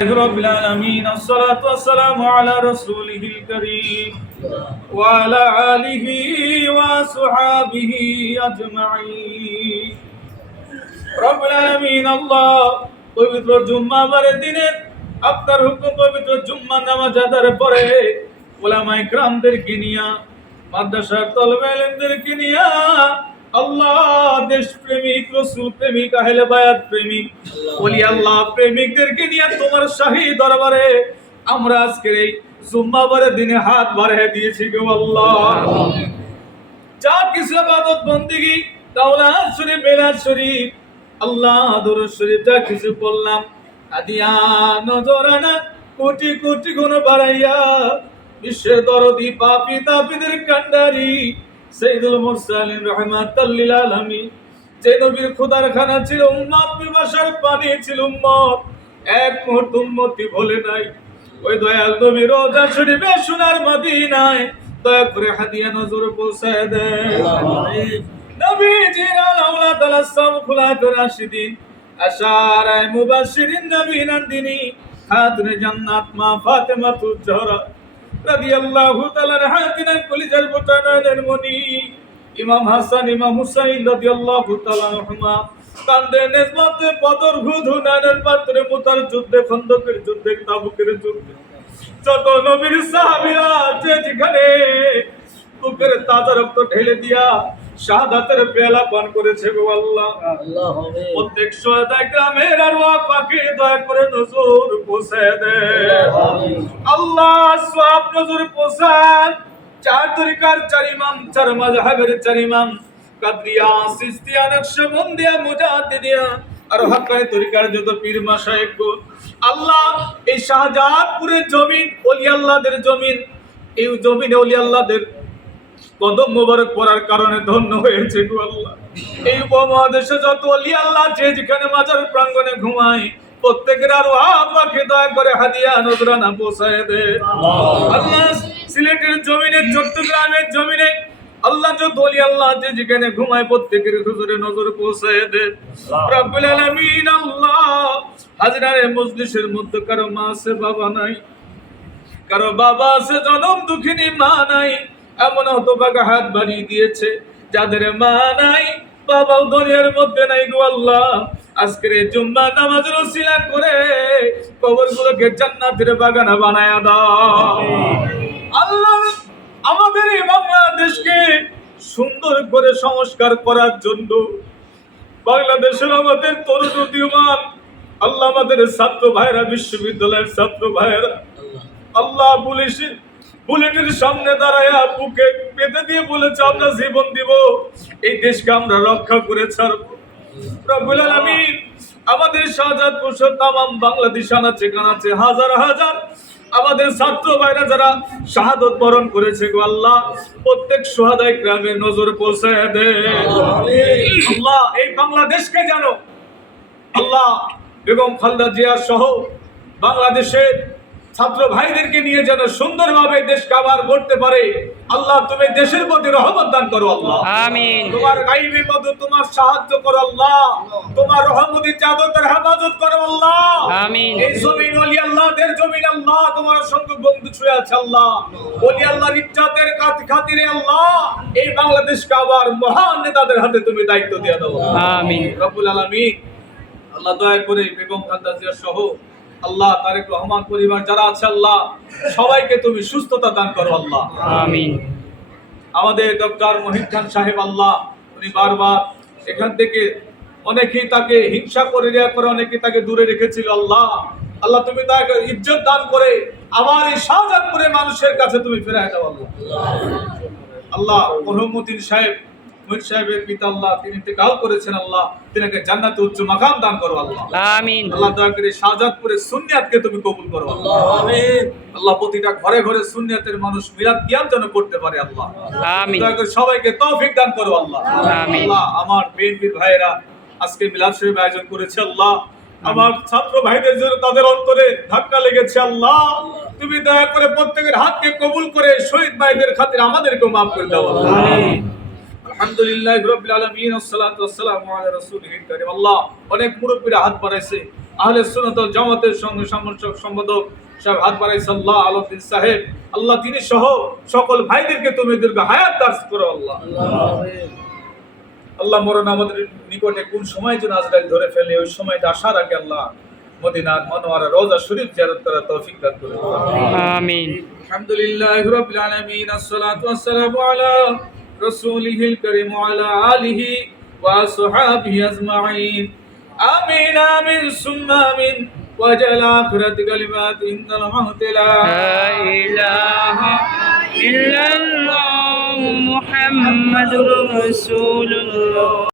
رب العالمين الصلاة والسلام على رسوله الكريم وعلى آله وصحابه أجمعين رب العالمين الله পবিত্র জুম্মা বারের দিনে আপনার হুকুম পবিত্র জুম্মা নামাজ আদার পরে ওলামাই গ্রামদেরকে নিয়া মাদ্রাসার তলবে এলেমদেরকে নিয়া আল্লাহ দেশ প্রেমিক রসুল প্রেমিক আহলে বায়াত প্রেমিক বলি আল্লাহ, প্রেমিকদেরকে নিয়ে তোমার শাহী দরবারে আমরা আজকের এই জুম্মা দিনে হাত বাড়িয়ে দিয়েছি গো আল্লাহ। যা কিছু আবাদত বন্দিগি, দাওলাত শরীফ বেলাত শরীফ, আল্লাহ দরুদ শরীফ, যা কিছু বললাম, আদিয়া নজরানা কোটি কোটি গুণ বাড়াইয়া, বিশ্বের দরদি পাপি তাপিদের কান্ডারি সৈয়দুল মুরসালিন রহমাতাল লিল আলামিন। যে নবীর খোদার খানা ছিল উম্মত বিবাসার পানি ছিল উম্মত। এক মুহূর্ত উম্মতি ভোলে নাই। ওই দয়াল নবী রোজা শরীফে সোনার মদিনায় দয়া করে হাদিয়া নজর পৌঁছায় দেয় নবীজির আল্লাহ তাআলা সব খুলাত রাশিদিন। আশারায় মুবাশশিরিন নবীন দিনী খাতুনে জান্নাত মা ফাতেমা তু জহরা। রাদিয়াল্লাহু তাআলার হাতিনা কলিজার বোতানাদের মনি। ইমাম হাসান, ইমাম হুসাইন রাদিয়াল্লাহু তাআলা আনহুমা কান্দে নেজমাতে বদর হুদুনানের পাত্রে মুতার যুদ্ধে, খন্দকের যুদ্ধে, তাবুকের যুদ্ধে। যত নবীর সাহাবীরা যে যেখানে বুকের তাজা রক্ত ঢেলে দিয়া শাহাদাতের পেয়ালা পান করেছে গো আল্লাহ। প্রত্যেক গ্রামের আর দয়া করে নজর দে। আল্লাহ সব নজর চার তরিকার চার ইমাম চার মাযহাবের চার ইমাম। কাদরিয়া সিস্তিয়া নকশবন্দিয়া মুজাদ্দিদিয়া আর হকানি তরিকার যত পীর মাশায়েখ আল্লাহ এই শাহজাদপুরের জমিন ওলি আল্লাহদের জমিন। এই জমিনে ওলি আল্লাহদের কদম মোবারক পড়ার কারণে ধন্য হয়েছে গো আল্লাহ। এই উপমহাদেশে যত অলি আল্লাহ যে যেখানে মাজার প্রাঙ্গণে ঘুমায় প্রত্যেকের আরও আমাকে দয়া করে হাদিয়া নজরানা পৌঁছায় দে। আল্লাহ। সিলেটের জমিনে চট্টগ্রামের জমিনে আল্লাহ আল্লাহ যে যেখানে ঘুমায় প্রত্যেকের হুজুরে নজর পৌঁছায় দে। রব্বুল আলামিন আল্লাহ হাজরারে মজলিসের মধ্যে কারও মা আছে বাবা নাই। কারও বাবা আছে জনম দুঃখিনী মা নাই। এমন হতভাগা হাত বাড়িয়ে দিয়েছে যাদের মা নাই বাবাও দুনিয়ার মধ্যে নাই গো আল্লাহ। আজকের জুম্মা নামাজের ওসিলা করে কবরগুলোকে জান্নাতের বাগানা বানায়া দাও। আল্লাহ আমাদের এই বাংলাদেশকে সুন্দর করে সংস্কার করার জন্য বাংলাদেশের আমাদের তরুণ উদীয়মান আল্লাহ আমাদের ছাত্র ভাইরা বিশ্ববিদ্যালয়ের ছাত্র ভাইরা আল্লাহ পুলিশ বুলেটের সামনে দাঁড়ায়া বুকে পেতে দিয়ে বলেছে, আমরা জীবন দিব। এই দেশকে আমরা রক্ষা করে ছাড়বো। রব্বুল আলামিন, আমাদের শাহজাদপুর তামাম বাংলাদেশ আনাচে কানাচে, হাজার হাজার আমাদের ছাত্র ভাইরা যারা শাহাদত বরণ করেছে গো আল্লাহ, প্রত্যেক সোহাদায় গ্রামে নজর পৌঁছায় দে। আল্লাহ, এই বাংলাদেশকে জানো আল্লাহ বেগম খালদা জিয়া সহ বাংলাদেশের ছাত্র ভাইদেরকে নিয়ে যেন সুন্দরভাবে দেশকে আবার গড়তে পারে। আল্লাহ তুমি দেশের প্রতি রহমত দান করো আল্লাহ। আমিন। তোমার গাইবি মতো তোমার সাহায্য করো আল্লাহ। তোমার রহমতি চাদরের হেফাজত করো আল্লাহ। আমিন। এই জমিন ওলি আল্লাহদের জমিন আল্লাহ। তোমার সঙ্গে বন্ধু ছুঁয়ে আছে আল্লাহ। ওলি আল্লাহর ইজ্জতের কাত- খাতিরে আল্লাহ। এই বাংলাদেশকে আবার মহান নেতাদের হাতে তুমি দায়িত্ব দিয়ে দাও। আমিন। রব্বুল আলামিন আল্লাহ দয়া করে বেগম খালদা জিয়া সহ আল্লাহ তারেক রহমান পরিবার যারা আছে আল্লাহ সবাইকে তুমি সুস্থতা দান করো আল্লাহ। আমিন। আমাদের ডক্টর মহিদ খান সাহেব আল্লাহ উনি বারবার এখান থেকে অনেকেই তাকে হিংসা করে দেওয়া করে অনেকে তাকে দূরে রেখেছিল আল্লাহ। আল্লাহ তুমি তাকে ইজ্জত দান করে আবার এই শাহজাদপুরে মানুষের কাছে তুমি ফেরায় দাও আল্লাহ। আল্লাহ মরহমুদ্দিন সাহেব মহিদ সাহেবের পিতা আল্লাহ তিনি ইন্তেকাল করেছেন আল্লাহ তিনাকে জান্নাতে উচ্চ মাকাম দান করো আল্লাহ। আমিন। আল্লাহ দয়া করে শাহজাদপুরের সুন্নিয়াতকে তুমি কবুল করো আল্লাহ। আল্লাহ প্রতিটা ঘরে ঘরে সুন্নিয়াতের মানুষ মিলাদ কিয়াম যেন করতে পারে আল্লাহ। আমিন। দয়া করে সবাইকে তৌফিক দান করো আল্লাহ। আমিন। আল্লাহ আমার বিএনপির ভাইয়েরা আজকে মিলাদ শরীফ আয়োজন করেছে আল্লাহ। আমার ছাত্র ভাইদের জন্য তাদের অন্তরে ধাক্কা লেগেছে আল্লাহ। তুমি দয়া করে প্রত্যেকের হাতকে কবুল করে শহীদ ভাইদের খাতির আমাদেরকেও মাফ করে দাও আল্লাহ। আলহামদুলিল্লাহ রবিল আলমিন সালাতাম রসুল হিকারে আল্লাহ অনেক মুরব্বীরা হাত বাড়াইছে। আহলে সুনত জামাতের সঙ্গে সম্মানসক সম্পাদক সাহেব হাত বাড়াইছে আল্লাহ আলমদিন সাহেব। আল্লাহ তিনি সহ সকল ভাইদেরকে তুমি দীর্ঘ হায়াত দাস করো আল্লাহ। আল্লাহ মরণ আমাদের নিকটে কোন সময় যেন আজরাইল ধরে ফেলে ওই সময়টা আসার আগে আল্লাহ। মদিনার মনোয়ারা রোজা শরীফ জিয়ারত করার তৌফিক দান করে আমিন। আলহামদুলিল্লাহ রাব্বিল আলামিন আসসালাতু ওয়াসসালামু আলা رسوله الكريم وعلى آله وصحابه أجمعين. آمين آمين ثم آمين. وجل آخرة كلمات إن الموت لا لا إله إلا الله محمد رسول الله.